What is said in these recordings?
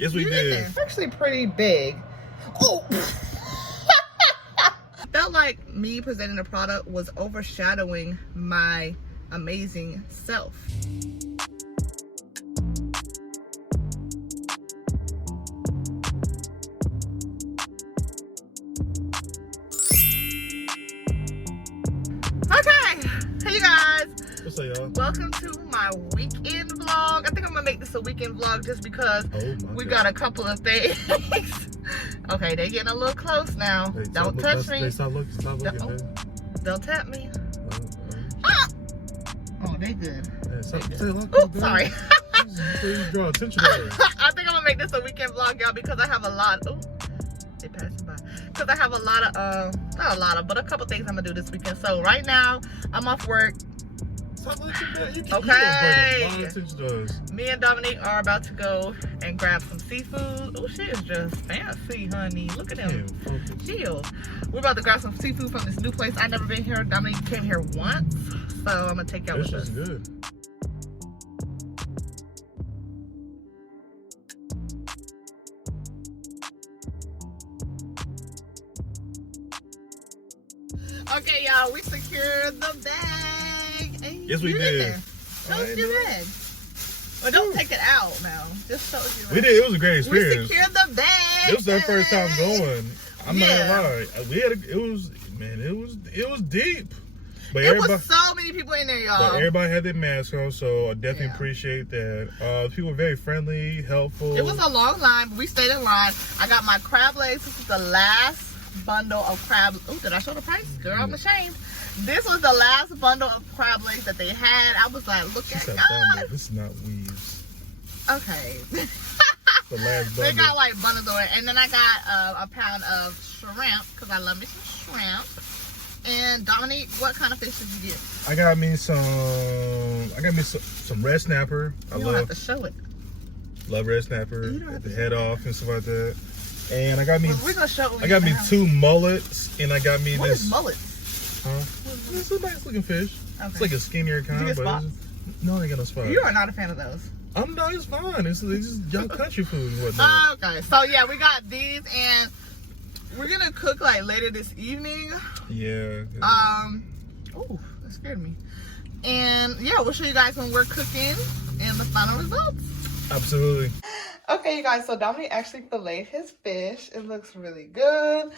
Yes, we did. It's actually pretty big. Oh! Felt like me presenting a product was overshadowing my amazing self. Okay, hey you guys. What's up, y'all? Welcome to my weekend vlog. I think I'm gonna make this a weekend vlog just because we got a couple of things. Okay, they're getting a little close now. Don't touch me. Stop looking, Don't tap me. Ah! Oh, they good. Oops, sorry. Please draw attention to it. I think I'm gonna make this a weekend vlog, y'all, because I have a lot. Oh, they passing by. Because I have a lot of, not a lot of, but a couple things I'm gonna do this weekend. So right now, I'm off work. Okay. Me and Dominique are about to go and grab some seafood. Oh, she is just fancy, honey. Look at him. Chill. We're about to grab some seafood from this new place. I've never been here. Dominique came here once, so I'm gonna take y'all with us. This is good. Okay, y'all, we secured the bag. Hey, yes, we did. Show us your bag. Well, don't take it out now. Just show us your bag. We did. It was a great experience. We secured the bag. It was our first time going. I'm not gonna lie. It was deep. But it was so many people in there, y'all. But everybody had their mask on, so I definitely appreciate that. People were very friendly, helpful. It was a long line, but we stayed in line. I got my crab legs. This is the last bundle of crab. Oh, did I show the price? Girl, I'm ashamed. This was the last bundle of crab legs that they had. I was like, look at God. This is not Wigs. Okay. The last bundle. They got like bundles of it. And then I got a pound of shrimp, because I love me some shrimp. And Dominique, what kind of fish did you get? I got me some red snapper. You don't have to show it. Love red snapper. The head off and stuff like that. And I got me. We're gonna show. I got me 2 mullets, and I got me what this. Is mullets? Huh? It's a nice looking fish. Okay. It's like a skinnier kind. Did you get spots? No, I ain't got no spots. You are not a fan of those. No, it's fine. It's just young country food and whatnot. Okay, so yeah, we got these, and we're gonna cook like later this evening. Yeah. Oh, that scared me. And yeah, we'll show you guys when we're cooking and the final results. Absolutely. Okay, you guys, so Dominique actually filleted his fish. It looks really good.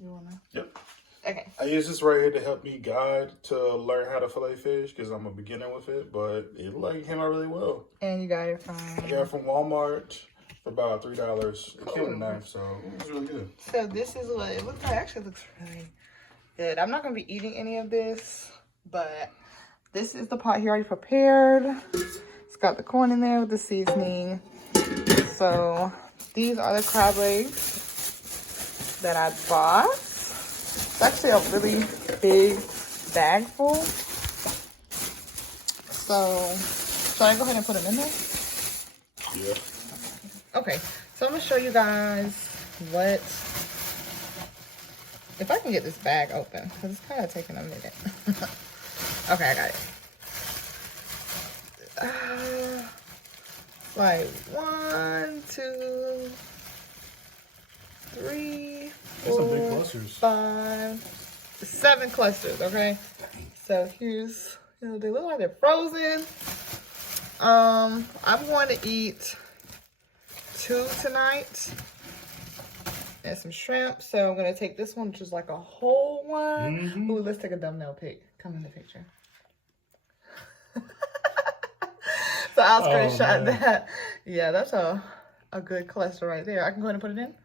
You wanna? Yep. Okay. I use this right here to help me guide to learn how to fillet fish because I'm a beginner with it, but it looked like it came out really well. And you got it from? I got it from Walmart for about $3. It came with a knife, so it was really good. So this is what it looks like. Actually, it looks really good. I'm not gonna be eating any of this, but this is the pot he already prepared. It's got the corn in there with the seasoning. So these are the crab legs that I bought. It's actually a really big bag full. So should I go ahead and put them in there? Yeah. Okay, so I'm gonna show you guys what, if I can get this bag open, because it's kind of taking a minute. Okay, I got it. Like 1, 2, 3, 4, 5, 7 clusters. Okay, so here's, they look like they're frozen. I'm going to eat 2 tonight and some shrimp. So I'm going to take this one, which is like a whole one. Ooh, let's take a thumbnail pic. Come in the picture. So I'll screenshot that. Yeah, that's a good cluster right there. I can go ahead and put it in?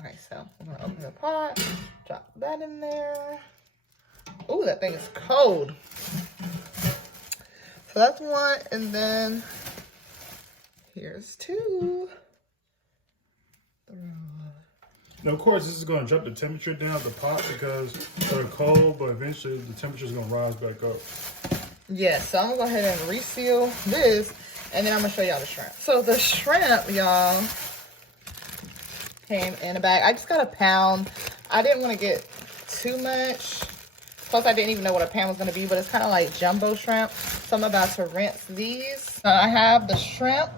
Okay, so I'm going to open the pot, drop that in there. Ooh, that thing is cold. So that's 1, and then here's 2. Now, of course, this is going to drop the temperature down of the pot because they're cold, but eventually the temperature is going to rise back up. Yes, so I'm going to go ahead and reseal this, and then I'm going to show y'all the shrimp. So the shrimp, y'all, came in a bag. I just got a pound. I didn't want to get too much. Plus, I didn't even know what a pound was going to be, but it's kind of like jumbo shrimp. So I'm about to rinse these. I have the shrimp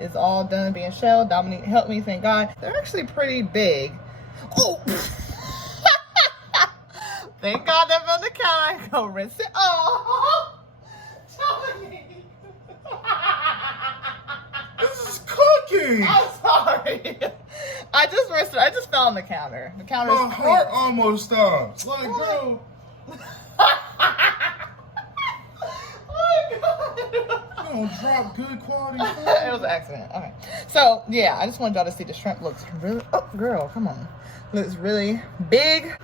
is all done being shelled. Dominique helped me, thank God. They're actually pretty big. Oh! Thank God they're on the counter. I go rinse it. Oh! Dominique! This is cooking. I'm sorry. I just rinsed it. I just fell on the counter. The counter is My heart almost stopped. Like, bro. Don't drop good quality food. It was an accident. Okay. So, yeah, I just wanted y'all to see the shrimp looks really, oh, girl, come on. Looks really big.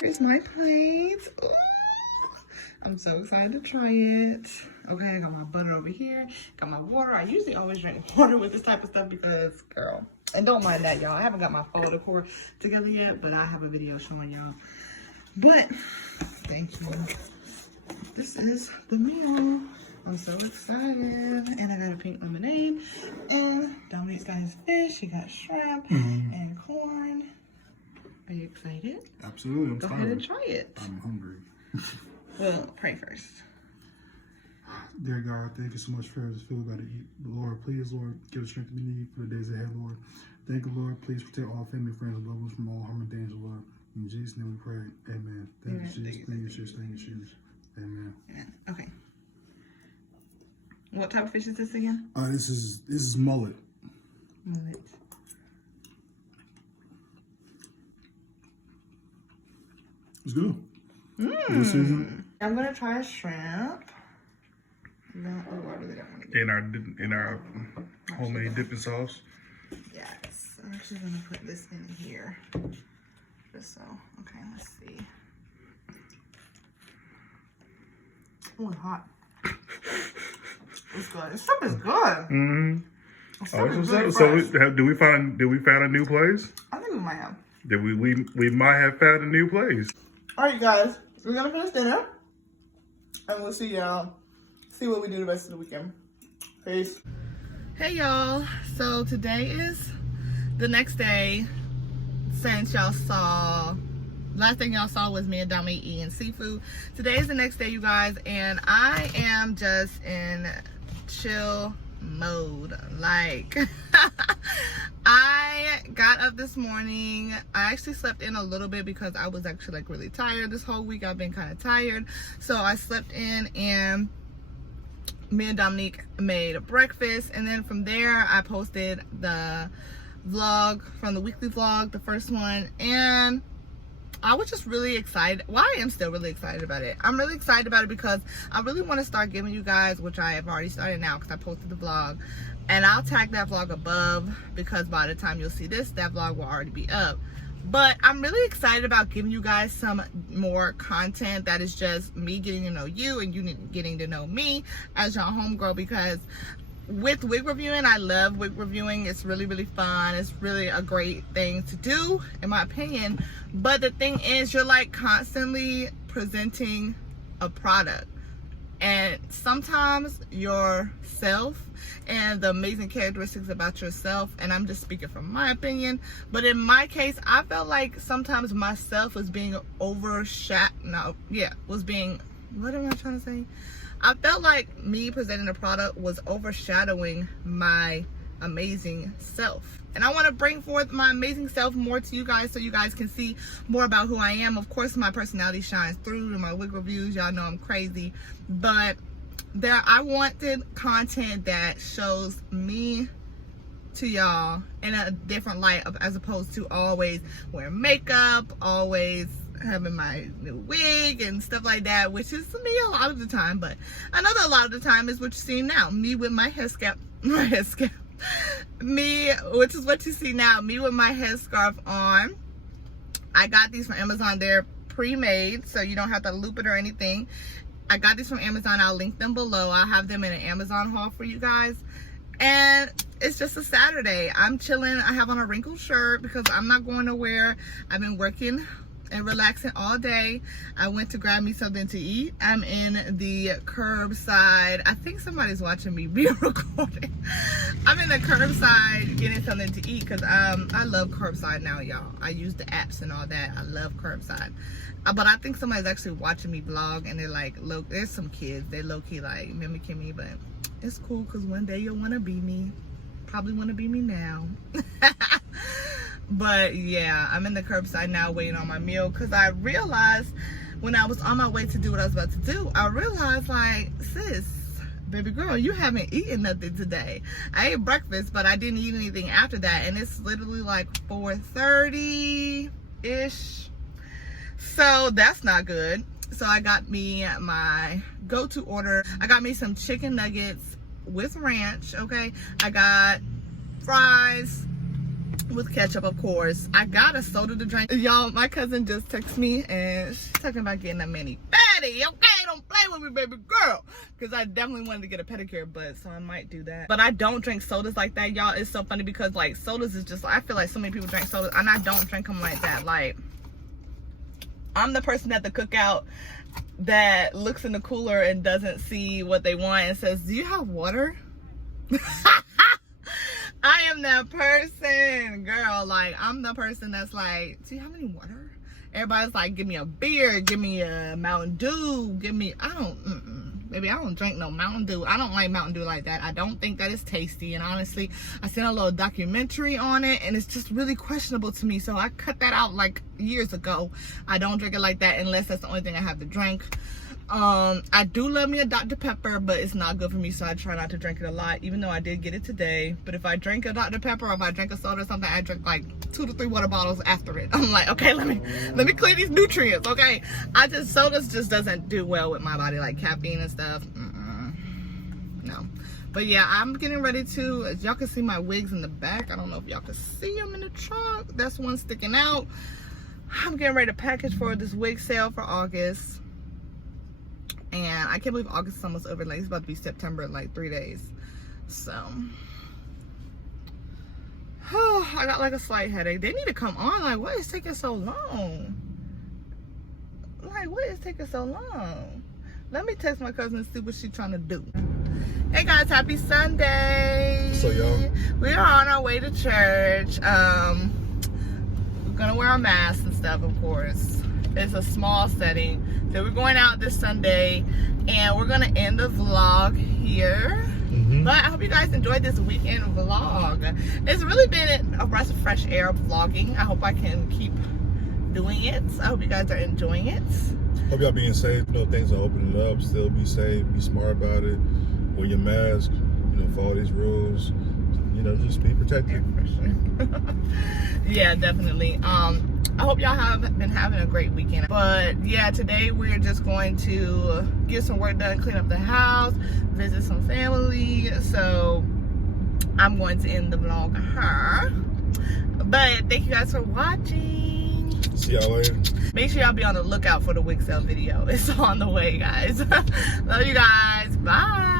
Here's my plate. Ooh. I'm so excited to try it. Okay, I got my butter over here. Got my water. I usually always drink water with this type of stuff because, girl, and don't mind that, y'all. I haven't got my photo decor together yet, but I have a video showing y'all. But, thank you. This is the meal. I'm so excited. And I got a pink lemonade. And Dominique's got his fish. He got shrimp and corn. Are you excited? Absolutely. Go ahead and try it. I'm hungry. Well, pray first. Dear God, thank you so much for this food we got to eat. Lord, please, Lord, give us strength we need for the days ahead, Lord. Thank you, Lord. Please protect all family, friends, and loved ones from all harm and danger, Lord. In Jesus' name we pray. Amen. Thank you, Jesus. Thank you, Jesus. Thank you, Jesus. Amen. Amen. Okay. What type of fish is this again? This is mullet. Mullet. It's good. I'm gonna try a shrimp. No, oh, I really don't want to get In our homemade dipping sauce. Yes, I'm actually gonna put this in here. Just so. Okay, let's see. Oh, it's hot. It's good. This shrimp is good. Mm-hmm. So did we find a new place? I think we might have. We might have found a new place. All right, guys, we're gonna finish dinner, and we'll see y'all. See what we do the rest of the weekend. Peace. Hey, y'all. So today is the next day since y'all saw. Last thing y'all saw was me and Dominique eating seafood. Today is the next day, you guys, and I am just in chill mode. Like, I got up this morning. I actually slept in a little bit because I was actually like really tired this whole week. I've been kind of tired, so I slept in, and me and Dominique made a breakfast, and then from there I posted the vlog from the weekly vlog, the first one, and I was just really excited. Well, I am still really excited about it. I'm really excited about it because I really want to start giving you guys, which I have already started now because I posted the vlog, and I'll tag that vlog above because by the time you'll see this, that vlog will already be up. But I'm really excited about giving you guys some more content that is just me getting to know you and you getting to know me as your homegirl, because with wig reviewing, I love wig reviewing. It's really, really fun. It's really a great thing to do, in my opinion. But the thing is, you're like constantly presenting a product. And sometimes yourself and the amazing characteristics about yourself, and I'm just speaking from my opinion, but in my case, I felt like sometimes myself was being what am I trying to say? I felt like me presenting a product was overshadowing my amazing self. And I want to bring forth my amazing self more to you guys so you guys can see more about who I am. Of course, my personality shines through in my wig reviews. Y'all know I'm crazy. But I wanted content that shows me to y'all in a different light as opposed to always wearing makeup, always having my new wig and stuff like that, which is me a lot of the time. But another a lot of the time is what you're seeing now, me with my which is what you see now, me with my headscarf on. I got these from Amazon. They're pre-made, so you don't have to loop it or anything. I got these from Amazon. I'll link them below. I'll have them in an Amazon haul for you guys. And it's just a Saturday. I'm chilling. I have on a wrinkled shirt because I'm not going nowhere. I've been working and relaxing all day. I went to grab me something to eat. I'm in the curbside. I think somebody's watching me be recorded. I'm in the curbside getting something to eat because I love curbside now, y'all. I use the apps and all that. I love curbside. But I think somebody's actually watching me vlog, and they're like, look, there's some kids. They low-key like mimicking me, but it's cool because one day you'll want to be me. Probably want to be me now. But yeah, I'm in the curbside now waiting on my meal because I realized when I was on my way to do what I was about to do, I realized like, sis, baby girl, you haven't eaten nothing today. I ate breakfast, but I didn't eat anything after that, and it's literally like 4:30-ish. So that's not good. So I got me my go-to order. I got me some chicken nuggets with ranch, okay? I got fries with ketchup, of course. I got a soda to drink. Y'all, my cousin just texted me and she's talking about getting a mani fatty, okay? Don't play with me, baby girl. Because I definitely wanted to get a pedicure, but so I might do that. But I don't drink sodas like that, y'all. It's so funny because like sodas is just, I feel like so many people drink sodas and I don't drink them like that. Like, I'm the person at the cookout that looks in the cooler and doesn't see what they want and says, do you have water? I am that person, girl. Like, I'm the person that's like, do you have any water? Everybody's like, give me a beer, give me a Mountain Dew, baby, I don't drink no Mountain Dew. I don't like Mountain Dew like that. I don't think that is tasty. And honestly, I seen a little documentary on it and it's just really questionable to me. So I cut that out like years ago. I don't drink it like that unless that's the only thing I have to drink. I do love me a Dr. Pepper, but it's not good for me, so I try not to drink it a lot, even though I did get it today. But if I drink a Dr. Pepper or if I drink a soda or something, I drink like 2 to 3 water bottles after it. I'm like, okay, let me clear these nutrients, okay? Sodas just doesn't do well with my body, like caffeine and stuff. No. But yeah, I'm getting ready to, as y'all can see my wigs in the back. I don't know if y'all can see them in the trunk. That's one sticking out. I'm getting ready to package for this wig sale for August. And I can't believe August is almost over. Like, it's about to be September in like 3 days. So, I got like a slight headache. They need to come on. Like, what is taking so long? Like, what is taking so long? Let me text my cousin and see what she's trying to do. Hey guys, happy Sunday. So y'all, we are on our way to church. We're gonna wear our masks and stuff, of course. It's a small setting. So we're going out this Sunday and we're gonna end the vlog here. But I hope you guys enjoyed this weekend vlog. It's really been a breath of fresh air of vlogging. I hope I can keep doing it. I hope you guys are enjoying it. Hope y'all being safe. You know, things are opening up. Still be safe. Be smart about it. Wear your mask. You know, follow these rules. You know, just be protected. Yeah, definitely. I hope y'all have been having a great weekend. But yeah, today we're just going to get some work done, clean up the house, visit some family. So I'm going to end the vlog here. But thank you guys for watching. See y'all later. Make sure y'all be on the lookout for the wig sale video. It's on the way, guys. Love you guys. Bye.